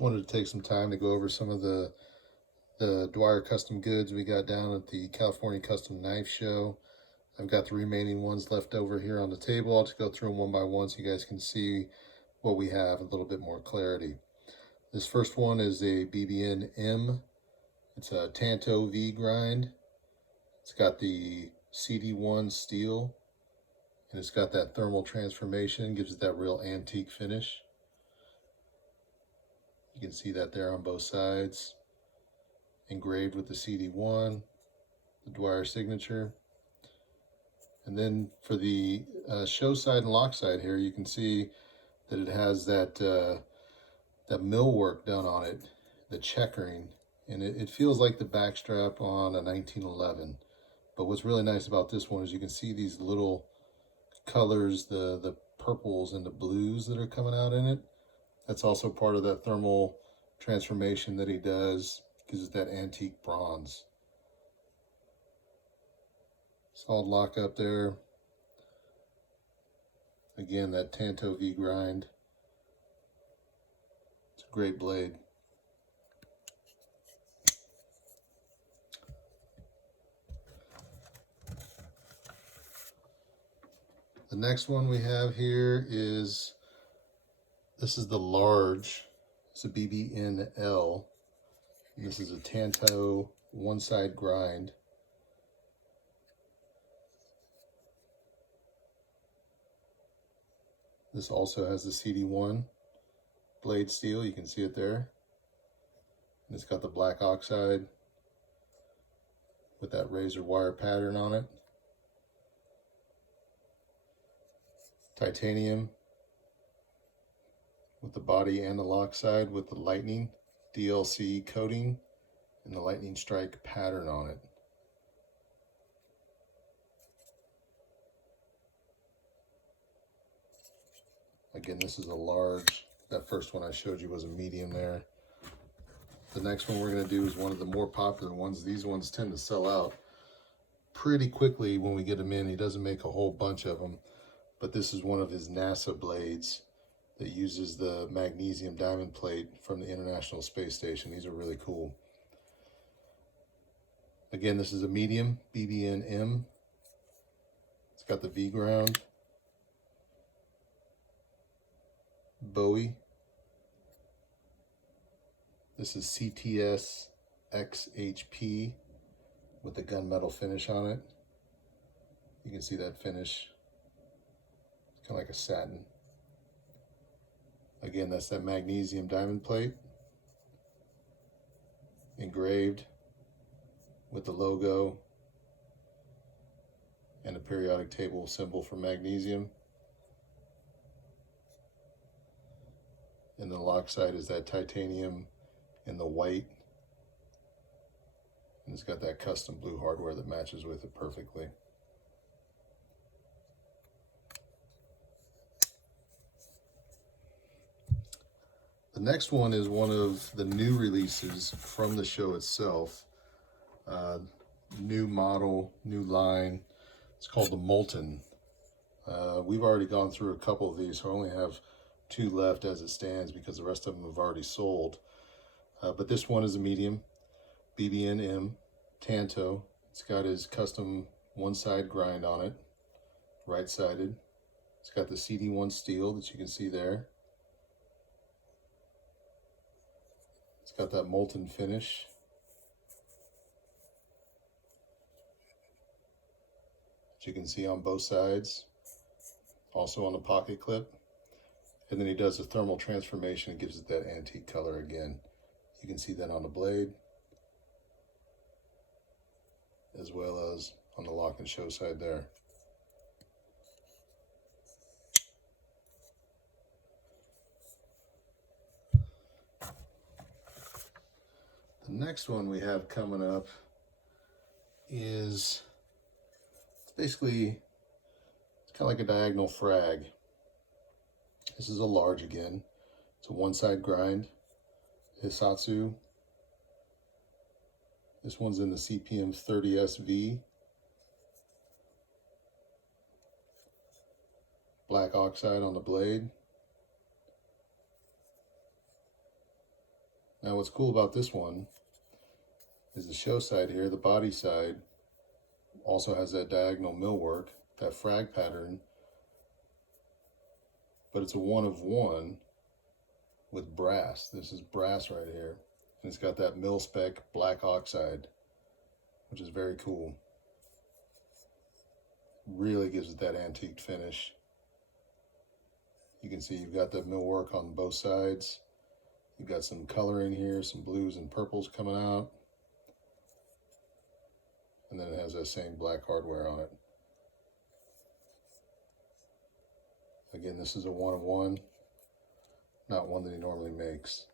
Just wanted to take some time to go over some of the Dwyer custom goods we got down at the California Custom Knife Show. I've got the remaining ones left over here on the table. I'll just go through them one by one so you guys can see what we have, a little bit more clarity. This first one is a BBN M. It's a Tanto V grind. It's got the CD1 steel, and it's got that thermal transformation, gives it that real antique finish. You can see that there on both sides, engraved with the CD1, the Dwyer signature. And then for the show side and lock side here, you can see that it has that that millwork done on it, the checkering, and it feels like the backstrap on a 1911. But what's really nice about this one is you can see these little colors, the purples and the blues that are coming out in it. That's also part of that thermal transformation that he does, gives it that antique bronze. Solid lock up there. Again, that Tanto V grind. It's a great blade. The next one we have here is, this is the large. It's a BBNL. And this is a Tanto one-side grind. This also has the CD1 blade steel. You can see it there. And it's got the black oxide with that razor wire pattern on it. Titanium with the body and the lock side with the lightning DLC coating and the lightning strike pattern on it. Again, this is a large. That first one I showed you was a medium there. The next one we're going to do is one of the more popular ones. These ones tend to sell out pretty quickly when we get them in. He doesn't make a whole bunch of them, but this is one of his NASA blades that uses the magnesium diamond plate from the International Space Station. These are really cool. Again, this is a medium, BBN M. It's got the V ground, Bowie. This is CTS XHP with the gunmetal finish on it. You can see that finish. It's kind of like a satin. Again, that's that magnesium diamond plate, engraved with the logo and a periodic table symbol for magnesium. And the lock side is that titanium in the white. And it's got that custom blue hardware that matches with it perfectly. The next one is one of the new releases from the show itself. New model, new line. It's called the MOLTEN. We've already gone through a couple of these, so I only have 2 left as it stands because the rest of them have already sold. But this one is a medium, BBN M, Tanto. It's got his custom one-side grind on it, right-sided. It's got the CD1 steel that you can see there. It's got that molten finish. That you can see on both sides. Also on the pocket clip. And then he does a thermal transformation and gives it that antique color again. You can see that on the blade, as well as on the lock and show side there. The next one we have coming up is, it's basically, it's kind of like a Diagonal Frag. This is a large again. It's a one-side grind, Hisatsu. This one's in the CPM 30SV. Black oxide on the blade. Now what's cool about this one is the show side here, the body side, also has that diagonal millwork, that frag pattern, but it's a 1 of 1 with brass. This is brass right here. And it's got that mil spec black oxide, which is very cool. Really gives it that antique finish. You can see you've got the millwork on both sides. You've got some coloring here, some blues and purples coming out. And then it has that same black hardware on it. Again, this is a 1 of 1, not one that he normally makes.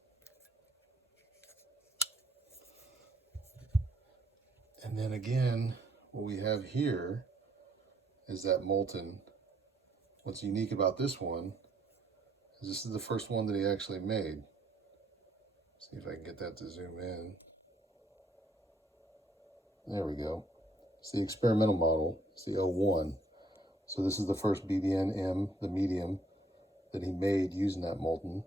And then again, what we have here is that MOLTEN. What's unique about this one is this is the first one that he actually made. See if I can get that to zoom in. There we go. It's the experimental model. It's the 01. So this is the first BBN-M, the medium, that he made using that MOLTEN.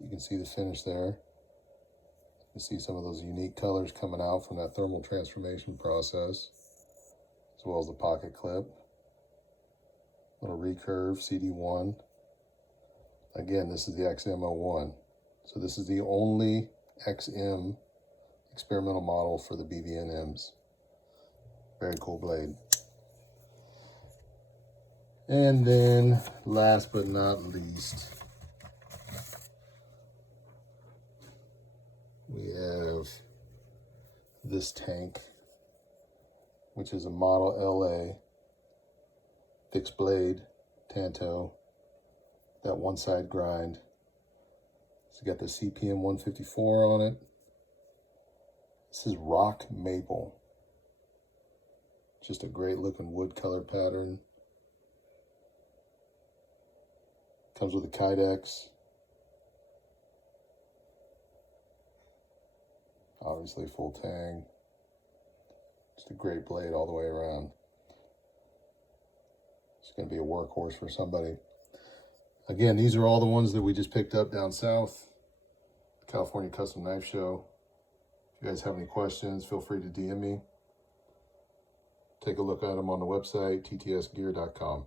You can see the finish there. You can see some of those unique colors coming out from that thermal transformation process, as well as the pocket clip. Little recurve, CD1. Again, this is the XM01. So this is the only XM experimental model for the BBN-Ms. Very cool blade. And then, last but not least, we have this tank, which is a model LA fixed blade Tanto, that one side grind. It's got the CPM 154 on it. This is rock maple. Just a great looking wood color pattern. Comes with a Kydex. Obviously full tang. Just a great blade all the way around. It's going to be a workhorse for somebody. Again, these are all the ones that we just picked up down south, California Custom Knife Show. If you guys have any questions, feel free to DM me. Take a look at them on the website, ttsgear.com.